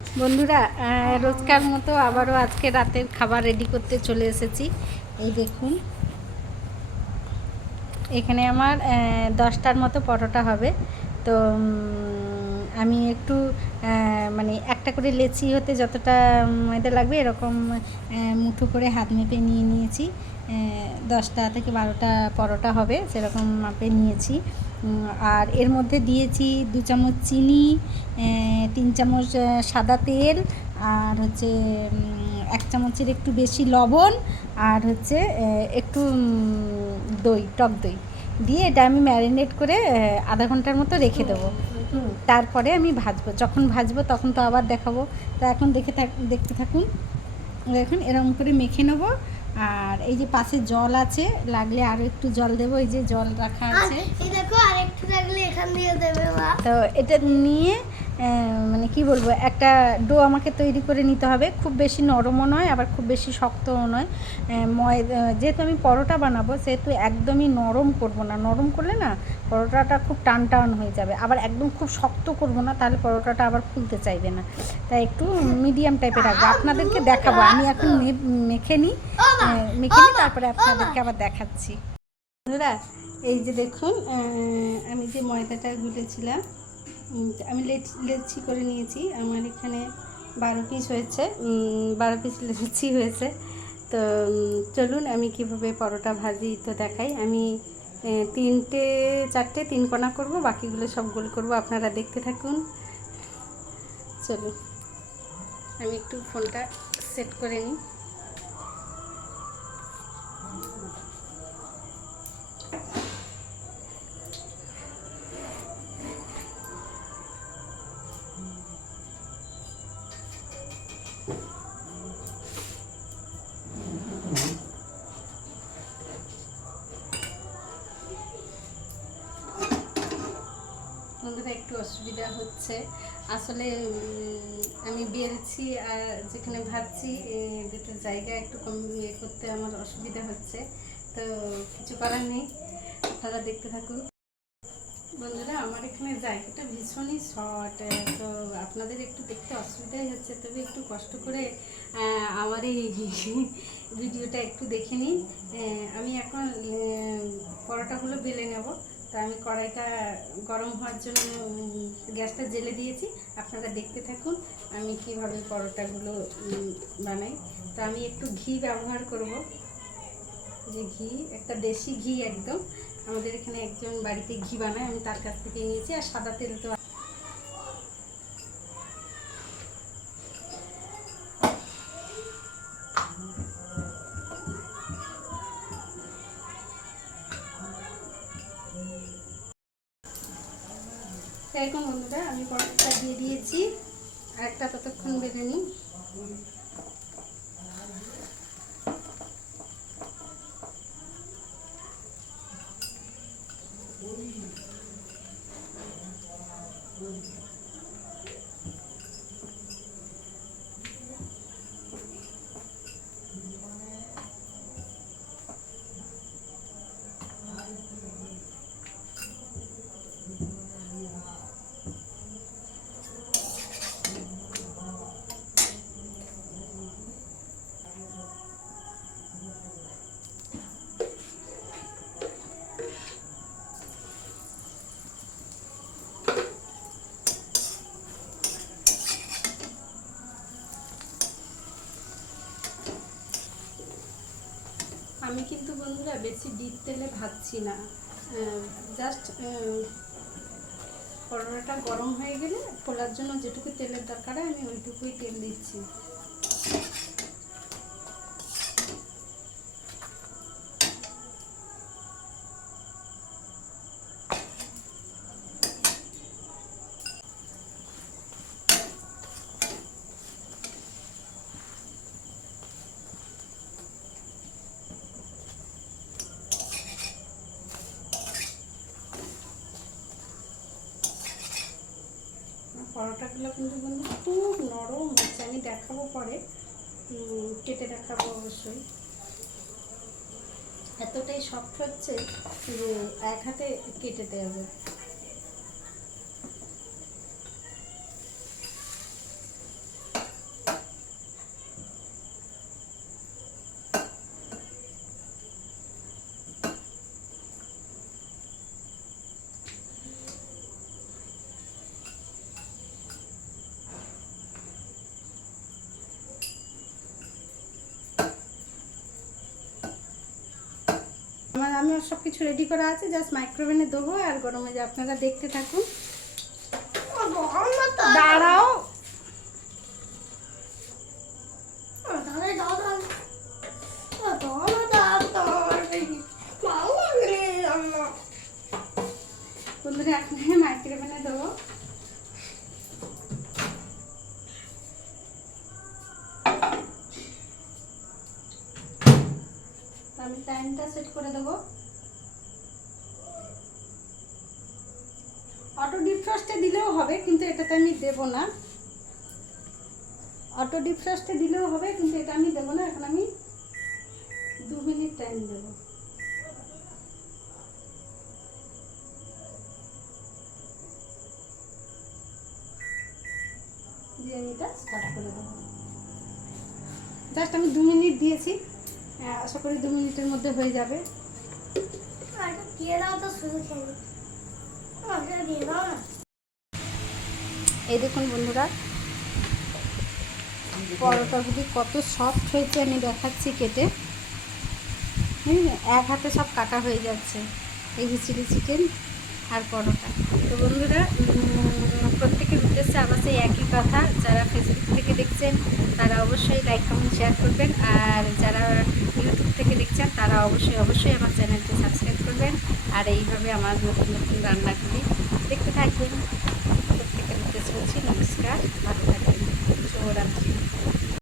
বন্ধুরা, রোজকার মতো আবারও আজকে রাতের খাবার রেডি করতে চলে এসেছি। এই দেখুন, এখানে আমার 10টার মতো পরোটা হবে। তো আমি একটু মানে একটা করে লেচি হতে যতটা ময়দা লাগবে এরকম মুঠো করে হাত মেপে নিয়ে নিয়েছি। 10টা থেকে 12টা পরোটা হবে সেরকম মাপে নিয়েছি। আর এর মধ্যে দিয়েছি 2 চামচ চিনি, 3 চামচ সাদা তেল, আর হচ্ছে 1 চামচের একটু বেশি লবণ, আর হচ্ছে একটু দই, টক দই দিয়ে এটা আমি ম্যারিনেট করে আধা ঘন্টার মতো রেখে দেবো। তারপরে আমি ভাজবো, যখন ভাজবো তখন তো আবার দেখাবো। তো এখন দেখতে থাকুন। দেখুন এরকম করে মেখে নেবো। আর এই যে পাশে জল আছে, লাগলে আরও একটু জল দেবো, এই যে জল রাখা আছে, দেখো আরেকটু লাগলে এখান দিয়ে দেবে মা। তো এটা নিয়ে মানে কি বলবো, একটা ডো আমাকে তৈরি করে নিতে হবে। খুব বেশি নরমও নয়, আবার খুব বেশি শক্তও নয়। যেহেতু আমি পরোটা বানাবো সেহেতু একদমই নরম করব না, নরম করলে না পরোটাটা খুব টান টান হয়ে যাবে। আবার একদম খুব শক্ত করব না, তাহলে পরোটাটা আবার ফুলতে চাইবে না। তাই একটু মিডিয়াম টাইপের রাখবো। আপনাদেরকে দেখাবো, আমি এখন মেখে নিই, তারপরে আপনাদেরকে আবার দেখাচ্ছি। বন্ধুরা, এই যে দেখুন, আমি যে ময়দাটা গুলেছিলাম, আমি লেচি করে নিয়েছি। আমার এখানে 12 পিস হয়েছে, 12 পিস লেচি হয়েছে। তো চলুন আমি কিভাবে পরোটা ভাজি তো দেখাই। আমি 3 কোনা করব, বাকিগুলো সব গোল করব। আপনারা দেখতে থাকুন। চলুন আমি একটু ফোনটা সেট করে নিই। বন্ধুরা, একটু অসুবিধা হচ্ছে আসলে। আমি বেলছি আর যেখানে ভাজছি দুটো জায়গা একটু কম করতে আমার অসুবিধা হচ্ছে। তো কিছু করার নেই, আপনারা দেখতে থাকুন। বন্ধুরা, আমার এখানে জায়গাটা ভীষণই শর্ট, তো আপনাদের একটু দেখতে অসুবিধাই হচ্ছে। তবে একটু কষ্ট করে আমার এই ভিডিওটা একটু দেখে নিন। আমি এখন পরোটাগুলো বেলে নেব। তো আমি কড়াইটা গরম হওয়ার জন্য গ্যাসটা জ্বেলে দিয়েছি। আপনারা দেখতে থাকুন আমি কিভাবে পরোটাগুলো বানাই। তো আমি একটু ঘি ব্যবহার করব, যে ঘি, একটা দেশি ঘি একদম। আমাদের এখানে একজন বাড়িতে ঘি বানায়, আমি তার কাছ থেকে নিয়েছি। আর সাদা তেল তো এরকম। বন্ধুরা, আমি পরোটা দিয়ে দিয়েছি, আর একটা ততক্ষণ বেঁধে নিই। আমি কিন্তু বন্ধুরা বেশি ডিপ তেলে ভাজছি না, জাস্ট পরোটাটা গরম হয়ে গেলে ফোলার জন্য যেটুকু তেলের দরকার হয় আমি ওইটুকুই তেল দিচ্ছি। পরোটাগুলো কিন্তু বন্ধু খুব নরম হচ্ছে, আমি দেখাবো পরে, কেটে দেখাবো অবশ্যই। এতটাই সফট হচ্ছে যে এক হাতে কেটে দেওয়া যায়। আমি সব কিছু রেডি করা আছে, জাস্ট মাইক্রোওভেনে দেবো আর গরমে যে আপনারা দেখতে থাকুন। দাঁড়াও, বন্ধুরা এখন মাইক্রোওভেনে দেবো। আমি টাইমটা সেট করে দেবো। অটো ডিফ্রস্টে দিলেও হবে, কিন্তু এটাতে আমি দেবো না। অটো ডিফ্রস্টে দিলেও হবে, কিন্তু এটা আমি দেবো না। এখন আমি 2 মিনিট টাইম দেবো। দিয়ে আমি এটা স্টার্ট করে দেবো। জাস্ট আমি 2 মিনিট দিয়েছি, আশা করি 2 মিনিটের মধ্যে হয়ে যাবে। এই দেখুন বন্ধুরা, পরোটাগুলি কত সফট হয়েছে আমি দেখাচ্ছি কেটে। এক হাতে সব কাটা হয়ে যাচ্ছে। এই যে চিলি চিকেন আর পরোটা। তো বন্ধুরা, প্রত্যেকের উদ্দেশ্যে আবার সেই একই কথা, যারা ফেসবুক থেকে দেখছেন তারা অবশ্যই লাইক কমেন্ট শেয়ার করবেন, আর যারা ইউটিউব থেকে দেখছেন তারা অবশ্যই আমার চ্যানেলটি সাবস্ক্রাইব করবেন, আর এইভাবে আমার নতুন নতুন রান্নাগুলি দেখতে থাকবেন। প্রত্যেকের উদ্দেশ্যে বলছি নমস্কার, ভালো থাকবেন, শুভরাত্রি।